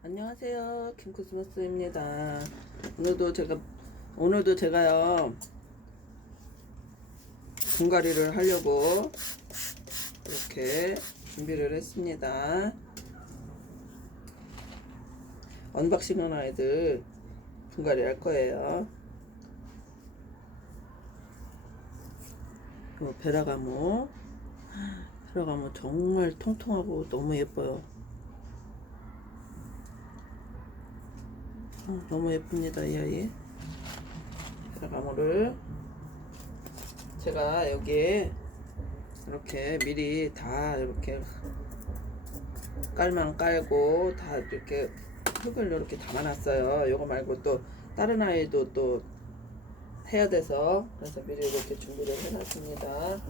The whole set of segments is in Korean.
안녕하세요. 김코스모스입니다. 오늘도 제가 오늘도 제가요 분갈이를 하려고 이렇게 준비를 했습니다. 언박싱한 아이들 분갈이 할 거예요. 이 베라가모 베라가모 정말 통통하고 너무 예뻐요. 어, 너무 예쁩니다 이 아이 베라가모를 제가 여기에 이렇게 미리 다 이렇게 깔만 깔고 다 이렇게 흙을 이렇게 담아놨어요. 요거 말고 또 다른 아이도 또 해야 돼서 그래서 미리 이렇게 준비를 해놨습니다.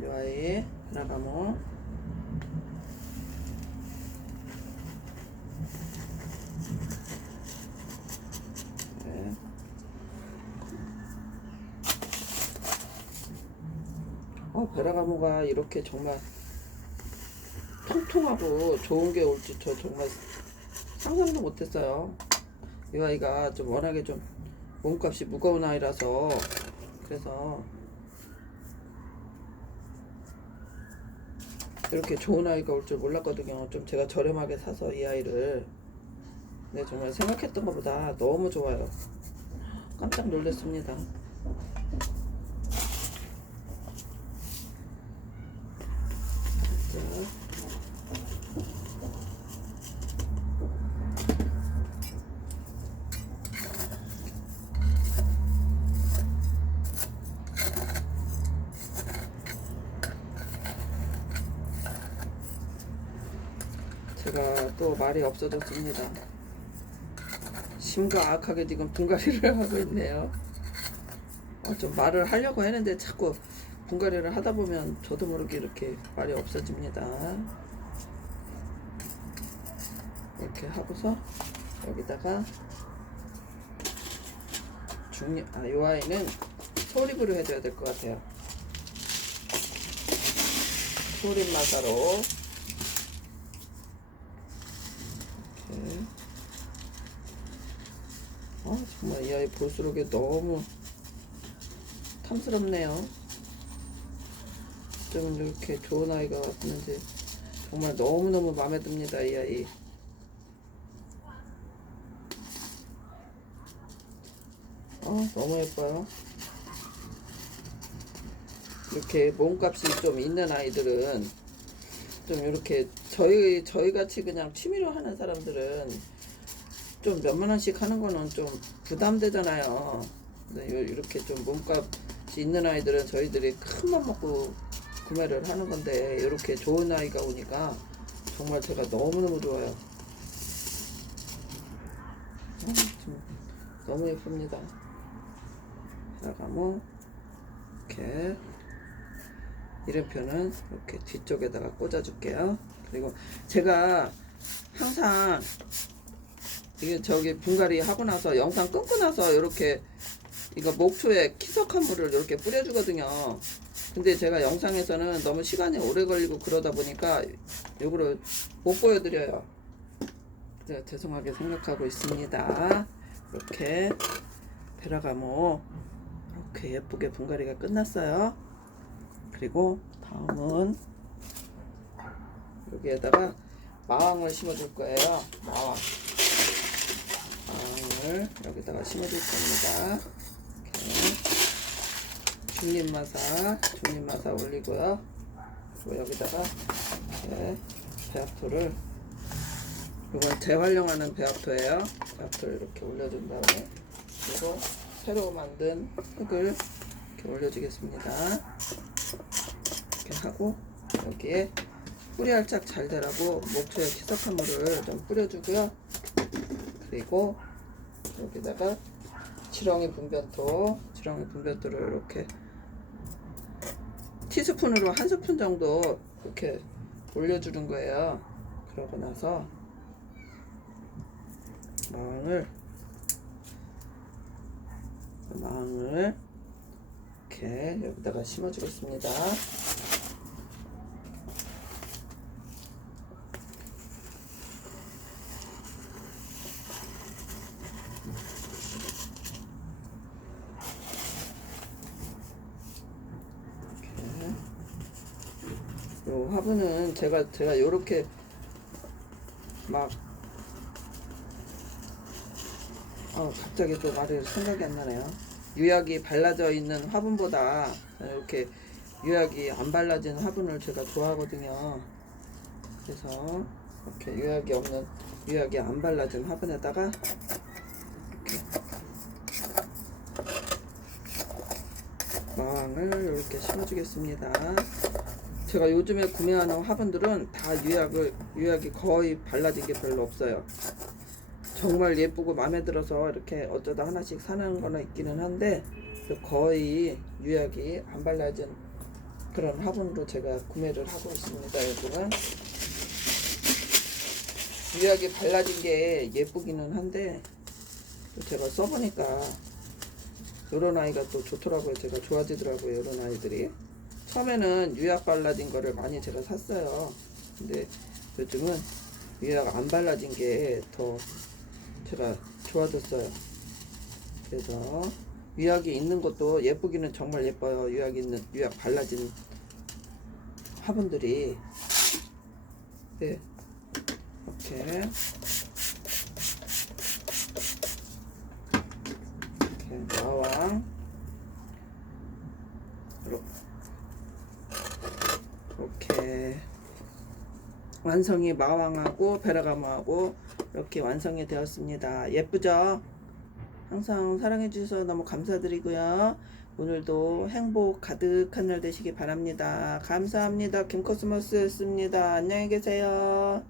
이 아이 베라가 어, 베라가모가 이렇게 정말 통통하고 좋은 게 올지 저 정말 상상도 못했어요. 이 아이가 좀 워낙에 좀 몸값이 무거운 아이라서 그래서 이렇게 좋은 아이가 올 줄 몰랐거든요. 좀 제가 저렴하게 사서 이 아이를 근데 정말 생각했던 것보다 너무 좋아요. 깜짝 놀랐습니다. 자. 제가 또 말이 없어졌습니다. 심과 악하게 지금 분갈이를 하고 있네요. 어, 좀 말을 하려고 했는데 자꾸 분갈이를 하다 보면 저도 모르게 이렇게 말이 없어집니다. 이렇게 하고서 여기다가 중립 아이 아이는 소립으로 해줘야 될 것 같아요. 소립 마사로 이렇게 아 정말 이 아이 볼수록 너무 탐스럽네요. 좀 이렇게 좋은 아이가 왔는지 정말 너무너무 마음에 듭니다 이 아이. 아 너무 예뻐요. 이렇게 몸값이 좀 있는 아이들은 좀 이렇게 저희 저희 같이 그냥 취미로 하는 사람들은 좀 몇만 원씩 하는 거는 좀 부담되잖아요. 이렇게 좀 몸값이 있는 아이들은 저희들이 큰 맘 먹고 구매를 하는 건데 이렇게 좋은 아이가 오니까 정말 제가 너무너무 좋아요. 아, 좀 너무 예쁩니다. 뭐 이렇게 이름표는 이렇게 뒤쪽에다가 꽂아줄게요. 그리고 제가 항상 이게 저기 분갈이 하고 나서 영상 끊고 나서 이렇게 이거 목초에 키석한 물을 이렇게 뿌려주거든요. 근데 제가 영상에서는 너무 시간이 오래 걸리고 그러다 보니까 요거를 못 보여드려요. 그래서 죄송하게 생각하고 있습니다. 이렇게 베라가모 이렇게 예쁘게 분갈이가 끝났어요. 그리고 다음은 여기에다가 마왕을 심어줄 거예요. 마왕. 마왕을 여기다가 심어줄 겁니다. 중립마사, 중립마사 올리고요. 그리고 여기다가 이렇게 배합토를 이건 재활용하는 배합토예요. 배합토를 이렇게 올려준 다음에 그리고 새로 만든 흙을 이렇게 올려주겠습니다. 이렇게 하고 여기에 뿌리 활짝 잘 되라고 목초에 키석한 물을 좀 뿌려주고요. 그리고 여기다가 지렁이 분변토, 지렁이 분변토를 이렇게 티스푼으로 한 스푼 정도 이렇게 올려주는 거예요. 그러고 나서 망을 망을 이렇게 여기다가 심어주겠습니다. 요 화분은 제가 제가 요렇게 막 어, 갑자기 또 말이 생각이 안 나네요. 유약이 발라져 있는 화분보다 이렇게 유약이 안 발라진 화분을 제가 좋아하거든요. 그래서 이렇게 유약이 없는 유약이 안 발라진 화분에다가 이렇게 마왕을 이렇게 심어주겠습니다. 제가 요즘에 구매하는 화분들은 다 유약을 유약이 거의 발라진 게 별로 없어요. 정말 예쁘고 마음에 들어서 이렇게 어쩌다 하나씩 사는 거는 있기는 한데 거의 유약이 안 발라진 그런 화분으로 제가 구매를 하고 있습니다. 요즘은 유약이 발라진 게 예쁘기는 한데 또 제가 써보니까 요런 아이가 또 좋더라고요. 제가 좋아지더라고요. 요런 아이들이 처음에는 유약 발라진 거를 많이 제가 샀어요. 근데 요즘은 유약 안 발라진 게 더 제가 좋아졌어요. 그래서 유약이 있는 것도 예쁘기는 정말 예뻐요. 유약 있는 유약 발라진 화분들이 네 이렇게 이렇게 마왕 이렇게 완성이 마왕하고 베라가마하고 이렇게 완성이 되었습니다. 예쁘죠? 항상 사랑해 주셔서 너무 감사드리고요. 오늘도 행복 가득한 날 되시기 바랍니다. 감사합니다. 김코스모스였습니다. 안녕히 계세요.